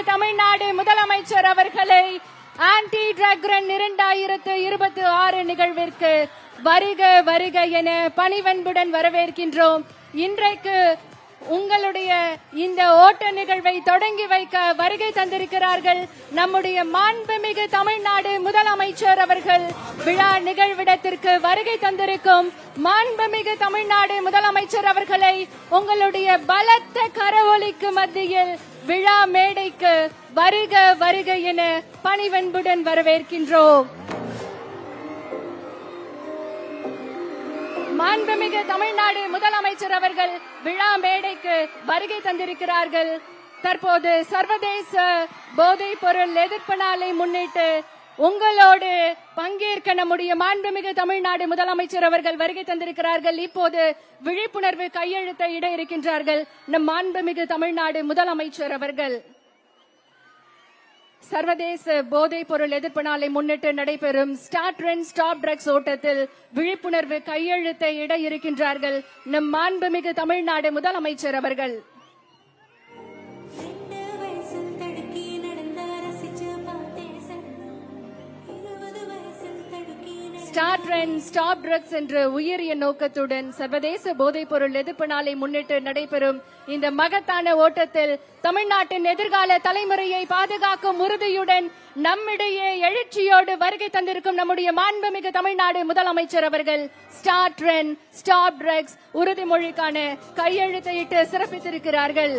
தமிழ்நாடு முதலமைச்சர் அவர்களை anti drug run 2026 நிகழ்விற்கு வருக வருக என பணிவன்புடன் வரவேற்கின்றோம். இன்றைக்கு உங்களுடைய இந்த ஓட்ட நிகழ்வை தொடங்கி வைக்க வருகை தந்திருக்கிறார்கள் நம்முடைய மாண்புமிகு தமிழ்நாடு முதலமைச்சர் அவர்கள். விழா நிகழ்விடத்திற்கு வருகை தந்திருக்கும் மாண்புமிகு தமிழ்நாடு முதலமைச்சர் அவர்களை உங்களுடைய பலத்த கரவொலிக்கு மத்தியில் விழா மேடைக்கு வருக வருக என பணிவன்புடன் வரவேற்கின்றோம். மாண்புமிகு தமிழ்நாடு முதலமைச்சர் அவர்கள் விழா மேடைக்கு வருகை தந்திருக்கிறார்கள். தற்போது சர்வதேச போதைப் பொருள் எதிர்ப்பு நாளை முன்னிட்டு உங்களோடு பங்கேற்க நம்முடைய மாண்புமிகு தமிழ்நாடு முதலமைச்சர் அவர்கள் வருகை தந்திருக்கிறார்கள். இப்போது விழிப்புணர்வு கையெழுத்தை இட இருக்கின்றார்கள் நம் மாண்புமிகு தமிழ்நாடு முதலமைச்சர் அவர்கள். சர்வதேச போதைப் பொருள் எதிர்ப்பு நாளை முன்னிட்டு நடைபெறும் ஸ்டார்ட் ரன் ஸ்டாப் ட்ரக்ஸ் ஓட்டத்தில் விழிப்புணர்வு கையெழுத்தை இட இருக்கின்றார்கள் நம் மாண்புமிகு தமிழ்நாடு முதலமைச்சர் அவர்கள். ஸ்டார்ட் ரன் ஸ்டாப் ட்ரக்ஸ் என்ற உயரிய நோக்கத்துடன் சர்வதேச போதைப் பொருள் எதிர்ப்பு நாளை முன்னிட்டு நடைபெறும் இந்த மகத்தான ஓட்டத்தில் தமிழ்நாட்டின் எதிர்கால தலைமுறையை பாதுகாக்கும் உறுதியுடன் நம்மிடையே எழுச்சியோடு வருகை தந்திருக்கும் நம்முடைய மாண்புமிகு தமிழ்நாடு முதலமைச்சர் அவர்கள் ஸ்டார்ட் ரன் ஸ்டாப் ட்ரக்ஸ் உறுதிமொழிக்கான கையெழுத்தையிட்டு சிறப்பித்திருக்கிறார்கள்.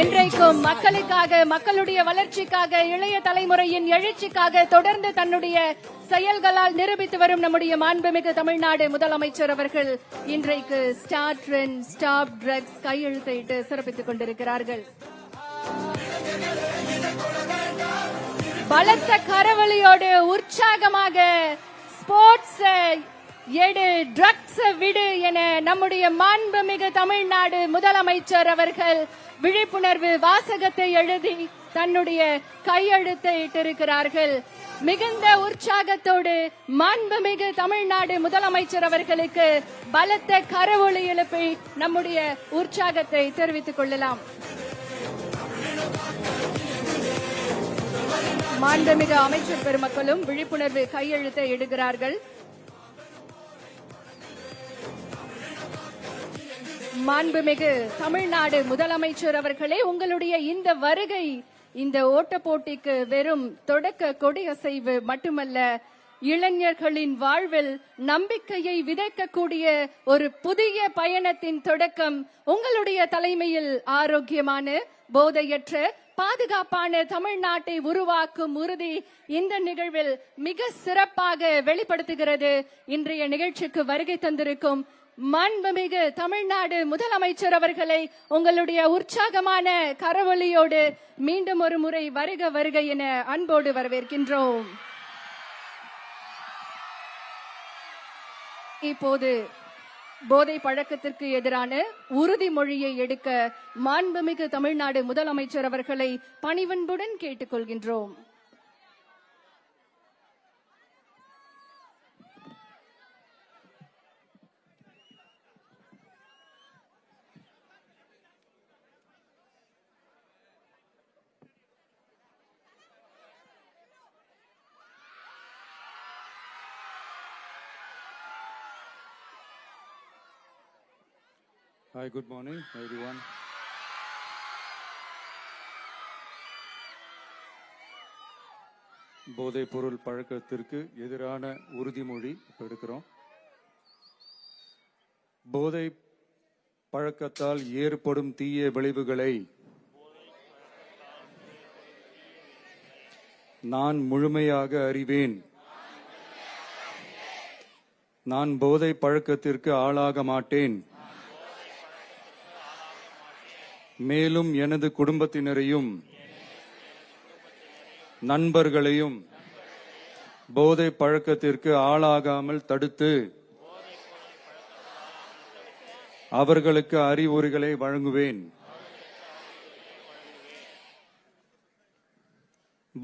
என்றைக்கும் மக்களுக்காக, மக்களுடைய வளர்ச்சிக்காக, இளைய தலைமுறையின் எழுச்சிக்காக தொடர்ந்து தன்னுடைய செயல்களால் நிரூபித்து வரும் நம்முடைய மாண்புமிகு தமிழ்நாடு முதலமைச்சர் அவர்கள் இன்றைக்கு ஸ்டார்ட் ரன் ஸ்டாப் ட்ரக்ஸ் கையெழுத்திட்டு சிறப்பித்துக் கொண்டிருக்கிறார்கள். பலத்த கரவொலியோடு உற்சாகமாக ஸ்போர்ட்ஸ் எடு ட்ரக்ஸ் விடு என நம்முடைய மாண்புமிகு தமிழ்நாடு முதலமைச்சர் அவர்கள் விழிப்புணர்வு வாசகத்தை எழுதி தன்னுடைய கையெழுத்தை இட்டிருக்கிறார்கள். மிகுந்த உற்சாகத்தோடு மாண்புமிகு தமிழ்நாடு முதலமைச்சர் அவர்களுக்கு பலத்த கரவொலி எழுப்பி நம்முடைய உற்சாகத்தை தெரிவித்துக் கொள்ளலாம். மாண்புமிகு அமைச்சர் பெருமக்களும் விழிப்புணர்வு கையெழுத்தை இடுகிறார்கள். மாண்புமிகு தமிழ்நாடு முதலமைச்சர் அவர்களே, உங்களுடைய இந்த வருகை இந்த ஓட்ட போட்டிக்கு வெறும் தொடக்க கொடியசைவு மட்டுமல்ல, இளைஞர்களின் வாழ்வில் நம்பிக்கையை விதைக்கக்கூடிய ஒரு புதிய பயணத்தின் தொடக்கம். உங்களுடைய தலைமையில் ஆரோக்கியமான, போதையற்ற, பாதுகாப்பான தமிழ்நாட்டை உருவாக்கும் உறுதி இந்த நிகழ்வில் மிக சிறப்பாக வெளிப்படுத்துகிறது. இன்றைய நிகழ்ச்சிக்கு வருகை தந்திருக்கும் மாண்புமிகு தமிழ்நாடு முதலமைச்சர் அவர்களை உங்களுடைய உற்சாகமான கரவொலியோடு மீண்டும் ஒரு முறை வருக வருக என அன்போடு வரவேற்கின்றோம். இப்போது போதை பழக்கத்திற்கு எதிரான உறுதிமொழியை எடுக்க மாண்புமிகு தமிழ்நாடு முதலமைச்சர் அவர்களை பணிவன்புடன் கேட்டுக்கொள்கின்றோம். Hi, good morning, everyone. போதைப் பொருள் பழக்கத்திற்கு எதிரான உறுதிமொழி எடுக்கிறோம். போதை பழக்கத்தால் ஏற்படும் தீய விளைவுகளை நான் முழுமையாக அறிவேன். நான் போதை பழக்கத்திற்கு ஆளாக மாட்டேன். மேலும் எனது குடும்பத்தினரையும் நண்பர்களையும் போதை பழக்கத்திற்கு ஆளாகாமல் தடுத்து அவர்களுக்கு அறிவுரைகளை வழங்குவேன்.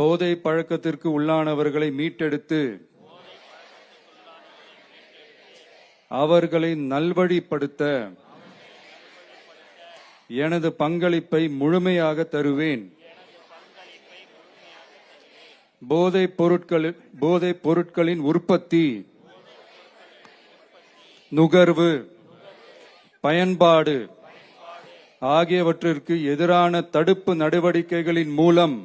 போதை பழக்கத்திற்கு உள்ளானவர்களை மீட்டெடுத்து அவர்களை நல்வழிப்படுத்த எனது பங்களிப்பை முழுமையாக தருவேன். போதைப் பொருட்களின் உற்பத்தி, நுகர்வு, பயன்பாடு ஆகியவற்றிற்கு எதிரான தடுப்பு நடவடிக்கைகளின் மூலம்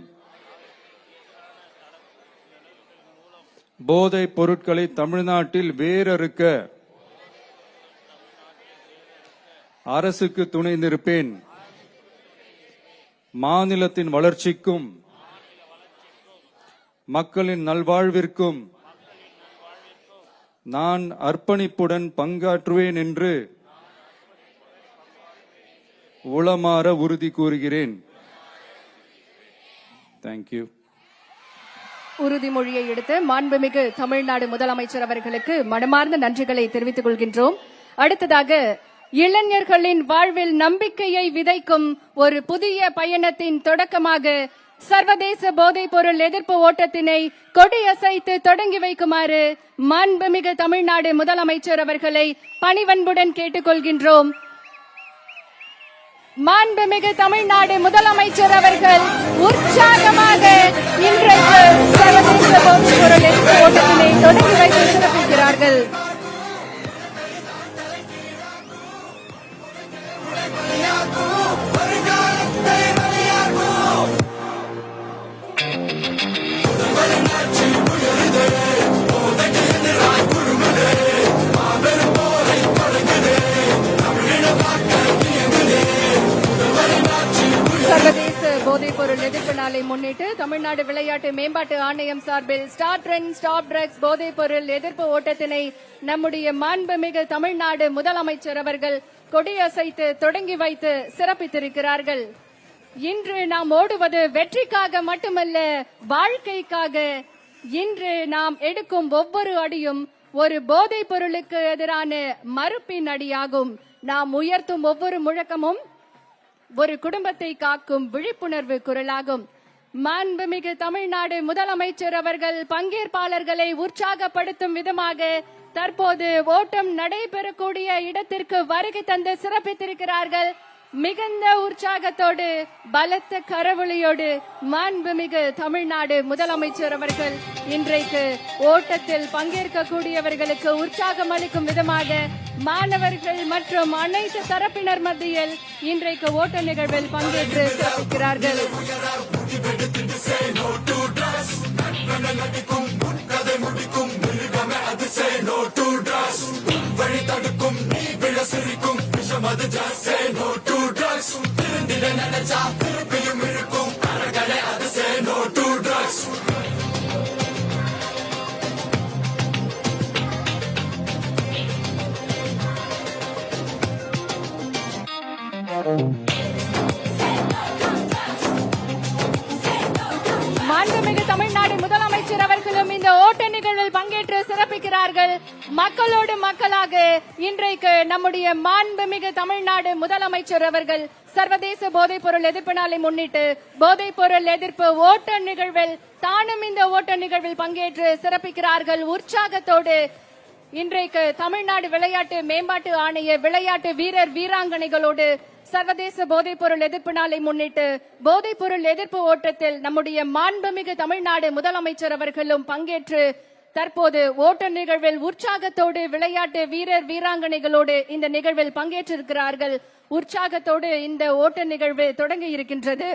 போதைப் பொருட்களை தமிழ்நாட்டில் வேரறுக்க அரசுக்கு துணை நிற்பேன். மாநிலத்தின் வளர்ச்சிக்கும் மக்களின் நல்வாழ்விற்கும் நான் அர்ப்பணிப்புடன் பங்காற்றுவேன் என்று உளமாற உறுதி கூறுகிறேன். தேங்க்யூ. உறுதிமொழியை எடுத்து மாண்புமிகு தமிழ்நாடு முதலமைச்சர் அவர்களுக்கு மனமார்ந்த நன்றிகளை தெரிவித்துக் கொள்கின்றோம். அடுத்ததாக இளைஞர்களின் வாழ்வில் நம்பிக்கையை விதைக்கும் ஒரு புதிய பயணத்தின் தொடக்கமாக சர்வதேச போதைப் பொருள் எதிர்ப்பு ஓட்டத்தினை கொடியசைத்து தொடங்கி வைக்குமாறு மாண்புமிகு தமிழ்நாடு முதலமைச்சர் அவர்களை பணிவன்புடன் கேட்டுக்கொள்கின்றோம். மாண்புமிகு தமிழ்நாடு முதலமைச்சர் அவர்கள் உற்சாகமாக இன்றைக்கு சர்வதேச போதைப் பொருள் எதிர்ப்பு ஓட்டத்தினை தொடங்கி வைத்து சிறப்பிக்கிறார்கள். சர்வதேச போதைப் பொருள் எதிர்ப்பு நாளை முன்னிட்டு தமிழ்நாடு விளையாட்டு மேம்பாட்டு ஆணையம் சார்பில் ஸ்டார்ட் ரன் ஸ்டாப் ட்ரக்ஸ் போதைப் பொருள் எதிர்ப்பு ஓட்டத்தினை நம்முடைய மாண்புமிகு தமிழ்நாடு முதலமைச்சர் அவர்கள் கொடியசைத்து தொடங்கி வைத்து சிறப்பித்திருக்கிறார்கள். இன்று நாம் ஓடுவது வெற்றிக்காக மட்டுமல்ல, வாழ்க்கைக்காக. இன்று நாம் எடுக்கும் ஒவ்வொரு அடியும் ஒரு போதைப் பொருளுக்கு எதிரான மறுப்பின் அடியாகும். நாம் உயர்த்தும் ஒவ்வொரு முழக்கமும் ஒரு குடும்பத்தை காக்கும் விழிப்புணர்வு குரலாகும். மாண்புமிகு தமிழ்நாடு முதலமைச்சர் அவர்கள் பங்கேற்பாளர்களை உற்சாகப்படுத்தும் விதமாக தற்போது ஓட்டம் நடைபெறக்கூடிய இடத்திற்கு வருகை தந்து சிறப்பித்திருக்கிறார்கள். மிகுந்த உற்சாகத்தோடு பலத்த கரவொலியோடு மாண்புமிகு தமிழ்நாடு முதலமைச்சர் அவர்கள் இன்றைக்கு ஓட்டத்தில் பங்கேற்கக்கூடியவர்களுக்கு உற்சாகம் அளிக்கும் விதமாக மாணவர்கள் மற்றும் அனைத்து தரப்பினர் மத்தியில் இன்றைக்கு ஓட்ட நிகழ்வில் பங்கேற்று சிறப்பிக்கிறார்கள். மாண்புமிகு தமிழ்நாடு முதலமைச்சர் அவர்களும் இந்த ஓட்ட நிகழ்வில் பங்கேற்று சிறப்பிக்கிறார்கள். மக்களோடு மக்களாக இன்றைக்கு நம்முடைய மாண்புமிகு தமிழ்நாடு முதலமைச்சர் அவர்கள் சர்வதேச போதைப் பொருள் எதிர்ப்பு நாளை முன்னிட்டு போதைப் பொருள் எதிர்ப்பு ஓட்ட நிகழ்வில் தானும் இந்த ஓட்ட நிகழ்வில் பங்கேற்று சிறப்பிக்கிறார்கள். உற்சாகத்தோடு இன்றைக்கு தமிழ்நாடு விளையாட்டு மேம்பாட்டு ஆணைய விளையாட்டு வீரர் வீராங்கனைகளோடு சர்வதேச போதைப் பொருள் எதிர்ப்பு நாளை முன்னிட்டு போதைப் பொருள் எதிர்ப்பு ஓட்டத்தில் நம்முடைய மாண்புமிகு தமிழ்நாடு முதலமைச்சர் அவர்களும் பங்கேற்று தற்போது ஓட்ட நிகழ்வில் உற்சாகத்தோடு விளையாட்டு வீரர் வீராங்கனைகளோடு இந்த நிகழ்வில் பங்கேற்றிருக்கிறார்கள். உற்சாகத்தோடு இந்த ஓட்ட நிகழ்வு தொடங்கி இருக்கின்றது.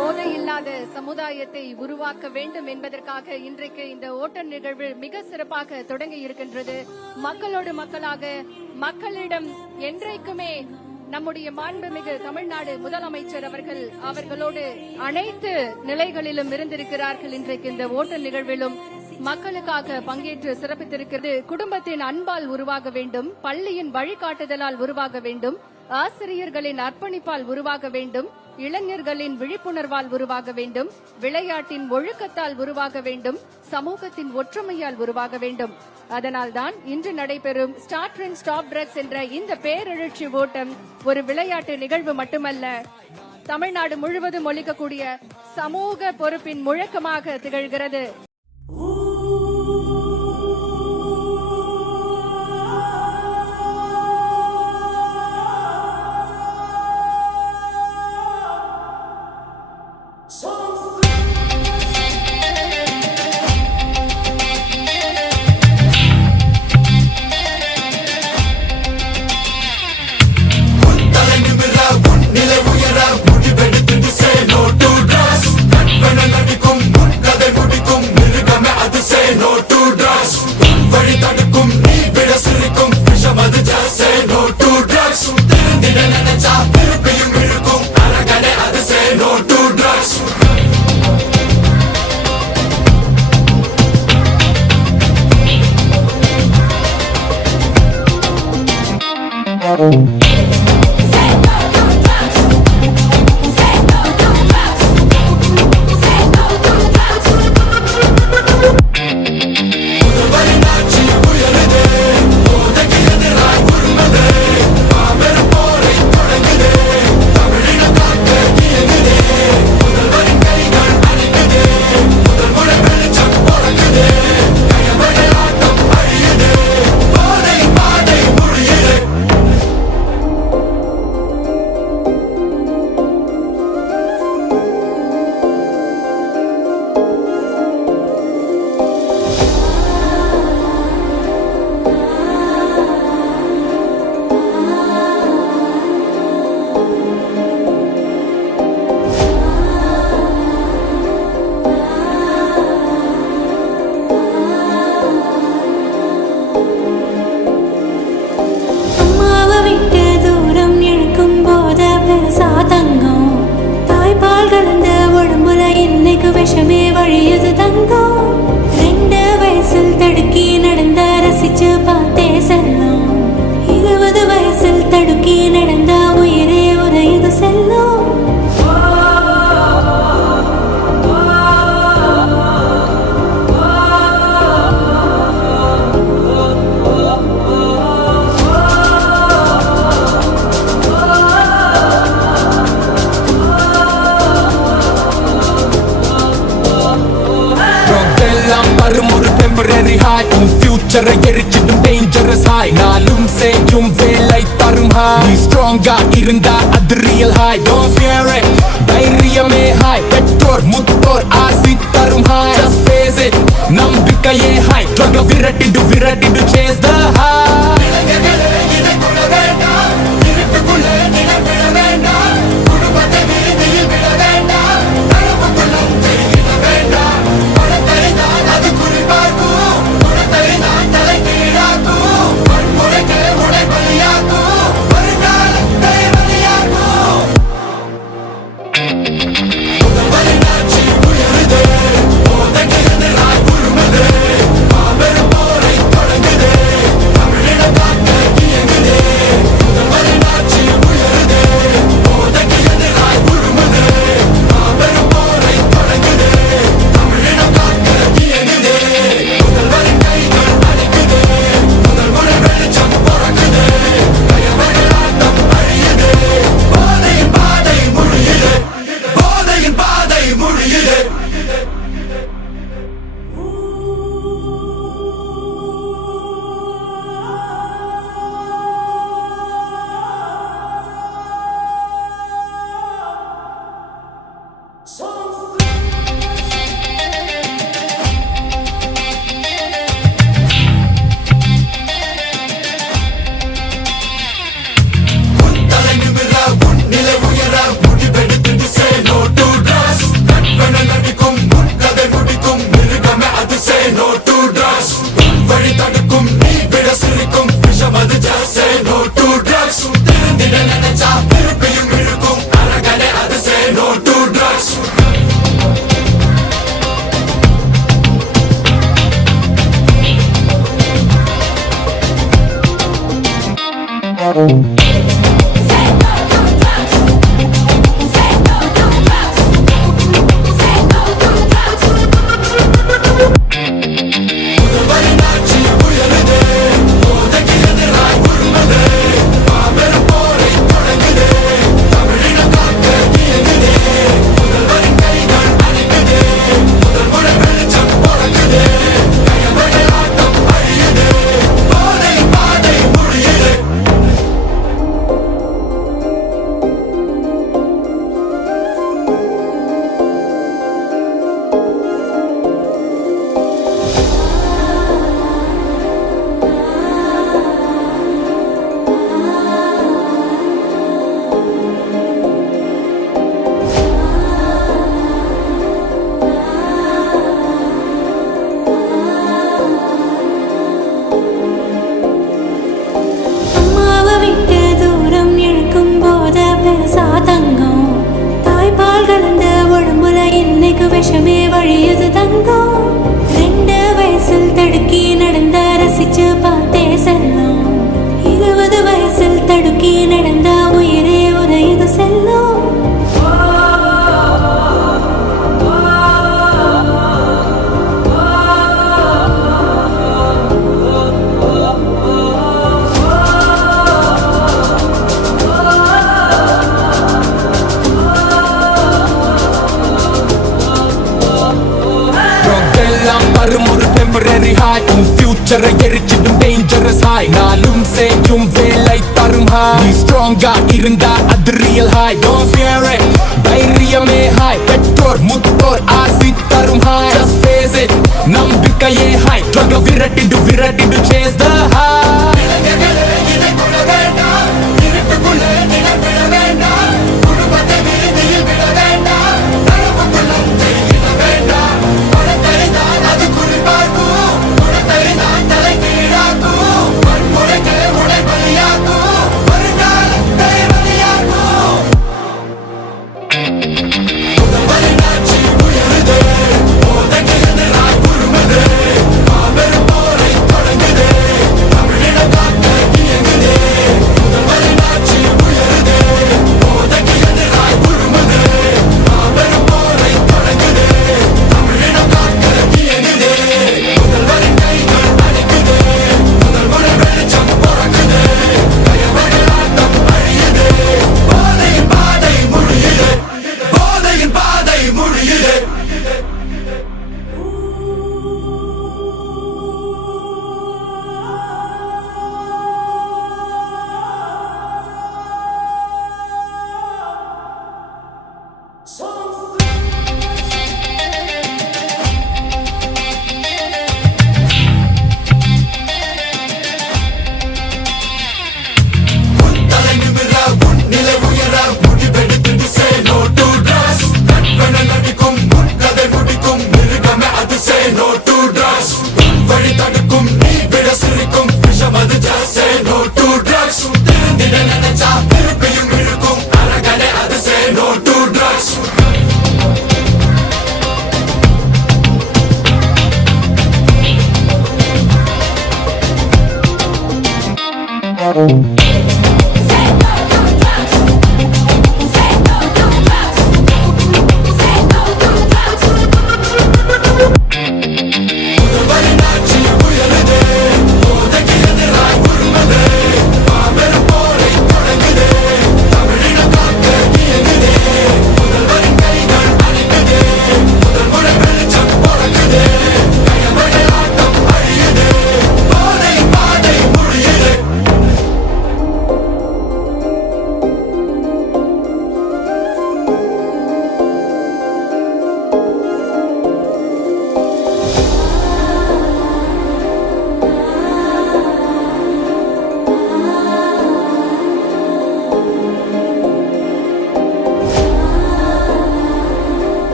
போதையில்லாத சமுதாயத்தை உருவாக்க வேண்டும் என்பதற்காக இன்றைக்கு இந்த ஓட்ட நிகழ்வு மிக சிறப்பாக தொடங்கி இருக்கின்றது. மக்களோடு மக்களாக மக்களிடம் என்றைக்குமே நம்முடைய மாண்புமிகு தமிழ்நாடு முதலமைச்சர் அவர்களோடு அனைத்து நிலைகளிலும் இருந்திருக்கிறார்கள். இன்றைக்கு இந்த ஓட்ட நிகழ்விலும் மக்களுக்காக பங்கேற்று சிறப்பித்திருக்கிறது. குடும்பத்தின் அன்பால் உருவாக வேண்டும், பள்ளியின் வழிகாட்டுதலால் உருவாக வேண்டும், ஆசிரியர்களின் அர்ப்பணிப்பால் உருவாக வேண்டும், இளைஞர்களின் விழிப்புணர்வால் உருவாக வேண்டும், விளையாட்டின் ஒழுக்கத்தால் உருவாக வேண்டும், சமூகத்தின் ஒற்றுமையால் உருவாக வேண்டும். அதனால்தான் இன்று நடைபெறும் ஸ்டார்ட் ட்ரெண்ட் ஸ்டாப் ட்ரக்ஸ் என்ற இந்த பேரெழுச்சி ஓட்டம் ஒரு விளையாட்டு நிகழ்வு மட்டுமல்ல, தமிழ்நாடு முழுவதும் ஒலிக்கக்கூடிய சமூக பொறுப்பின் முழக்கமாக திகழ்கிறது. விஷமே வழியது தங்கம். 2 வயசில் தடுக்கி நடந்த ரசிச்சு பார்த்தே செல்லும். 20 வயசில் தடுக்கி நடந்த உயிரே உரையுது செல்லும். temporary high future எரிச்சிடும் dangerous high நாளும் செய்யும் வேலை தரும் high நீ ஸ்ட்ராங்கா இருந்தா அது real high don't fear it தைரியமே high பெற்றோர் முத்தோர் ஆசி தரும் high just face it நம்பிக்கையே high drug விரட்டிடு chase the high தாய்ப்பால் கலந்த உடம்புல இன்னைக்கு விஷமே வழியுது தங்கம் 2 வயசில் தடுக்கி நடந்த ரசிச்சு பார்த்தே செல்லும் 20 வயசில் தடுக்கி நடந்த உயிரே உரையுது செல்லும் ஒரு டெம்பரரி ஹாய் உன் ஃபியூச்சரை எரிச்சிடும் டேஞ்சரஸ் ஹாய் நாளும் செய்யும் வேலை தரும் ஹாய் நீ ஸ்ட்ராங்கா இருந்தா அது real high don't fear it தைரியமே ஹாய் பெற்றோர் முத்தோர் ஆசி தரும் ஹாய் ஜஸ்ட் ஃபேஸ் இட் நம்பிக்கையே ஹாய் ட்ரக விரட்டிடு சேஸ் த ஹாய்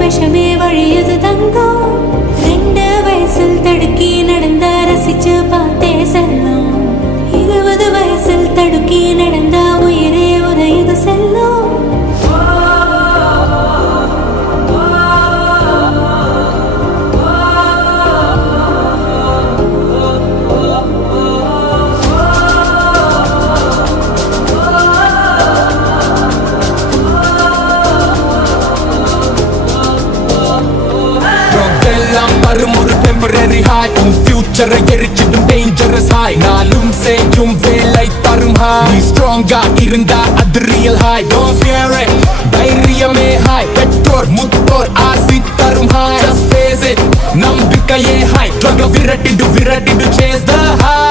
விஷமே வழியுது தங்கம் 2 வயசில் தடுக்கி நடந்த ரசிச்சு பார்த்தே செல்லும் 20 வயசில் தடுக்கி நடந்த உயிரே உரையுது செல்லும் ஒரு டெம்பரரி ஹாய் உன் ஃபியூச்சரை எரிச்சிடும் டேஞ்சரஸ் ஹாய் நாளும் செய்யும் வேலை தரும் ஹாய் நீ ஸ்ட்ராங்கா இருந்தா அது real high don't fear it தைரியமே ஹாய் பெற்றோர் முத்தோர் ஆசி தரும் ஹாய் ஜஸ்ட் ஃபேஸ் இட் நம்பிக்கையே ஹாய் ட்ரக விரட்டிடு சேஸ் த ஹாய்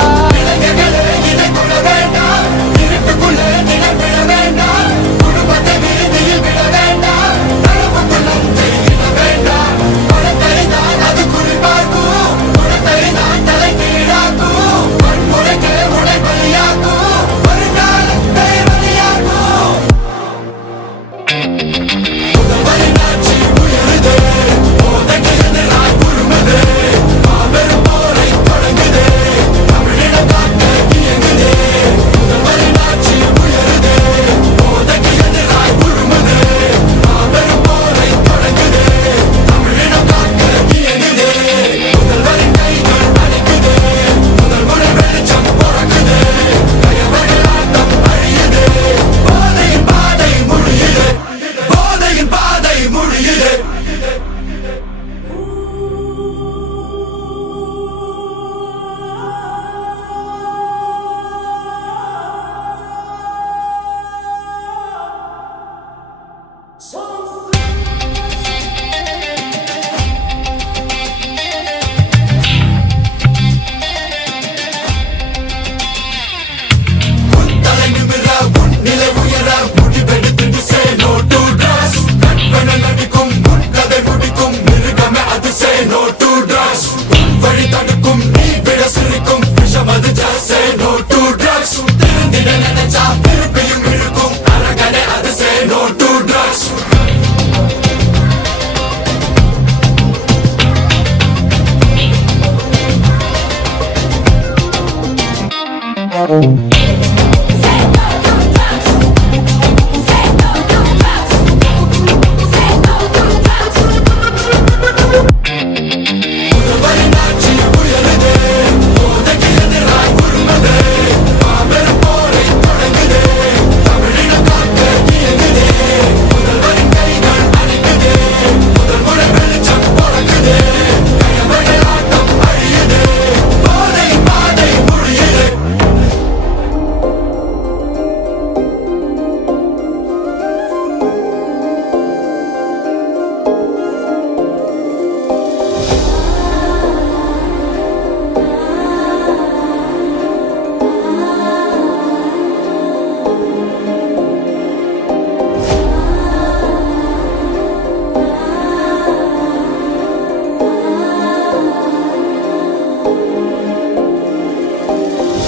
Bye.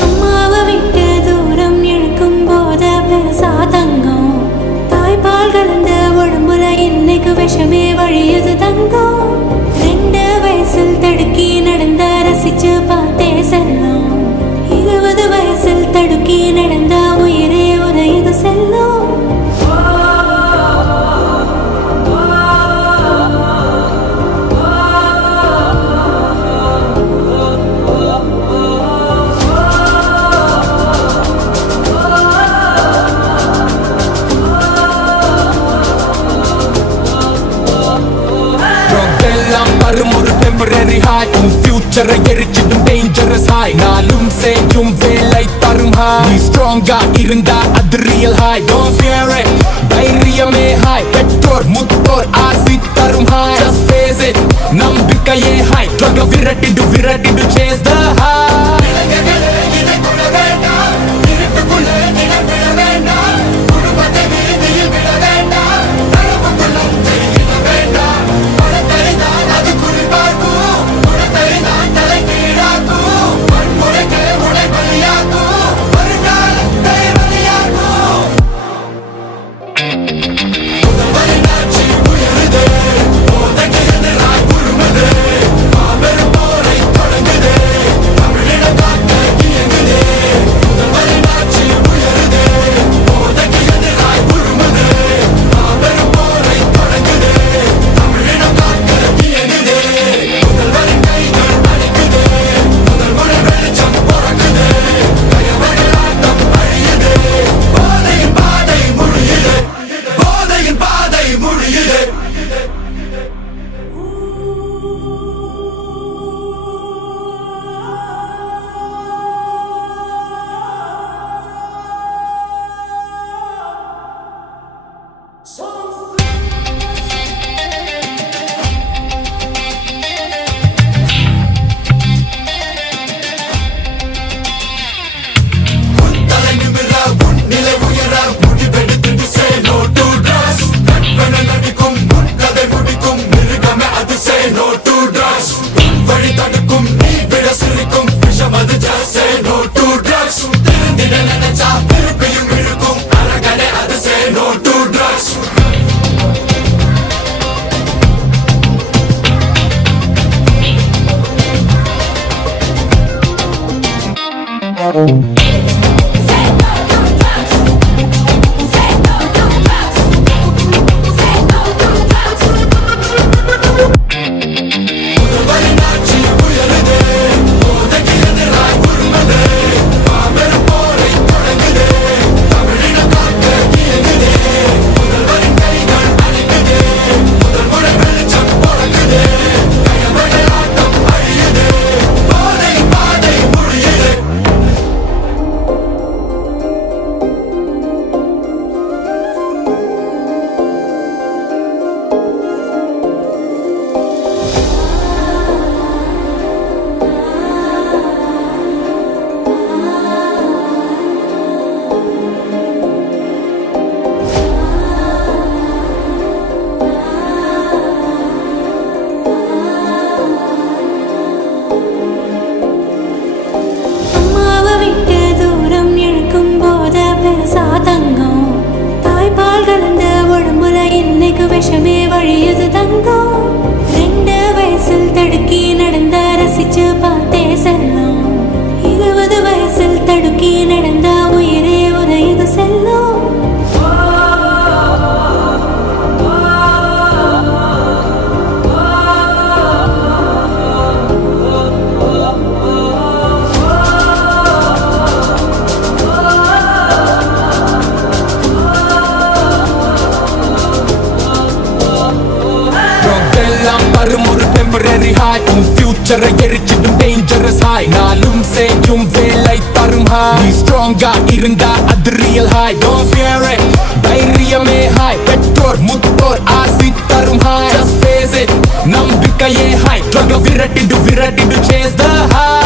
அம்மாவை விட்டு தூரம் இழுக்கும் போது பெருசா தங்கம் தாய்ப்பால் கலந்த உடம்புல இன்னைக்கு விஷமே வழியுது தங்கம் 2 வயசில் தடுக்கி நடந்த ரசிச்சு பார்த்தே செல்லும் 20 வயசில் தடுக்கி நடந்த உயிரே உரையுது செல்லும் எல்லாம் வரும் ஒரு டெம்பரரி ஹாய் உன் ஃபியூச்சரை எரிச்சிடும் டேஞ்சரஸ் ஹாய் நாளும் செய்யும் வேலை தரும் ஹாய் நீ ஸ்ட்ராங்கா இருந்தா அது real high don't fear it தைரியமே ஹாய் பெற்றோர் முத்தோர் ஆசி தரும் ஹாய் ஜஸ்ட் ஃபேஸ் இட் நம்பிக்கையே ஹாய் ட்ரக விரட்டிடு விரட்டிடு சேஸ் த ஹாய் future எரிச்சிடும் dangerous high நாளும் செய்யும் வேலை தரும் high நீ strong இருந்தா அது real high don't fear it தைரியமே high பெற்றோர் முத்தோர் ஆசி தரும் high just face it நம்பிக்கையே high struggle விரட்டிடு chase the high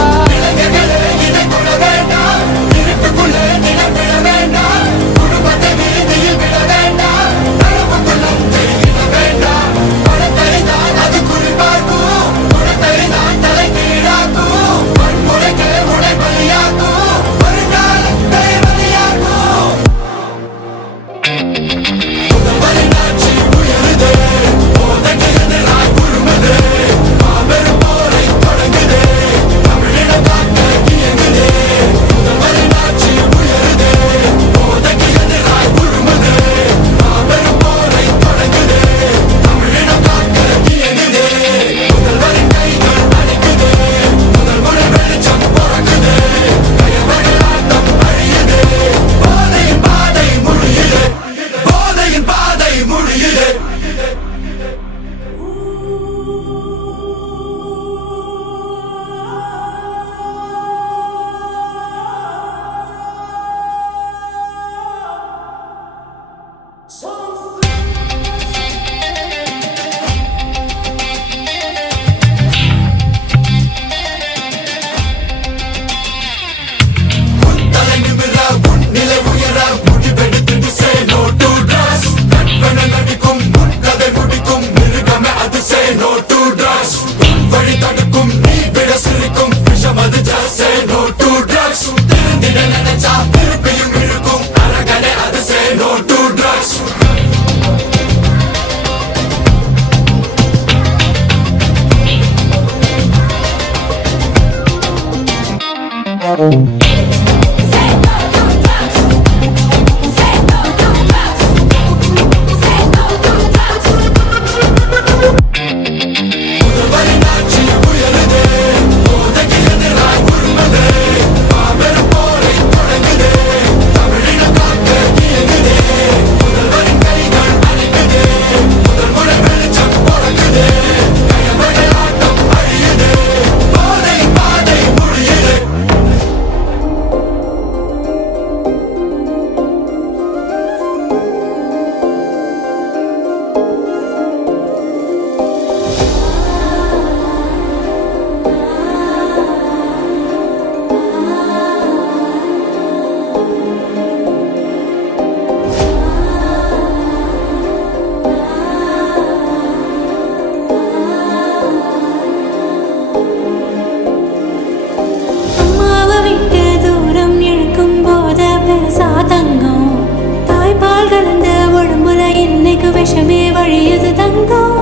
விஷமே வழியுது தங்கம்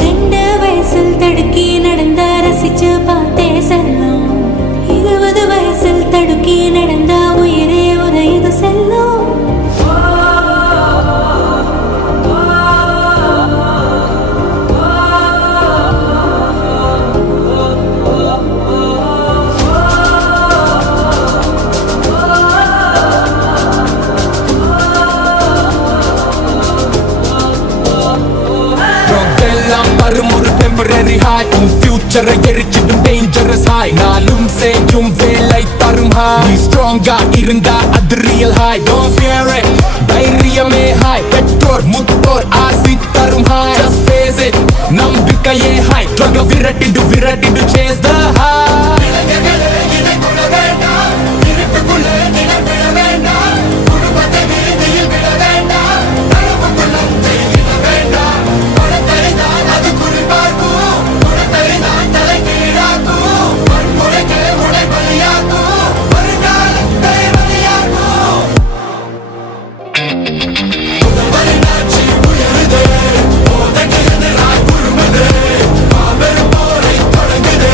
2 வயசில் தடுக்கி நடந்த ரசிச்சு பார்த்தே செல்லும் 20 வயசில் தடுக்கி நடந்த உயிரே உதையுது செல்லும் temporary high உன் future எரிச்சிடும் dangerous high நாளும் செய்யும் வேலை தரும் high நீ strong இருந்தா அது real high don't fear it தைரியமே high பெற்றோர் முத்தோர் ஆசி தரும் high just face it நம்பிக்கையே high struggle விரட்டிடு chase the high போதை எதிராய் உருமதே மாபெரும் போரை தொடங்குதே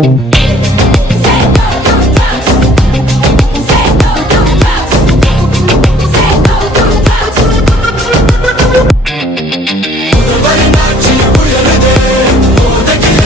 Thank you.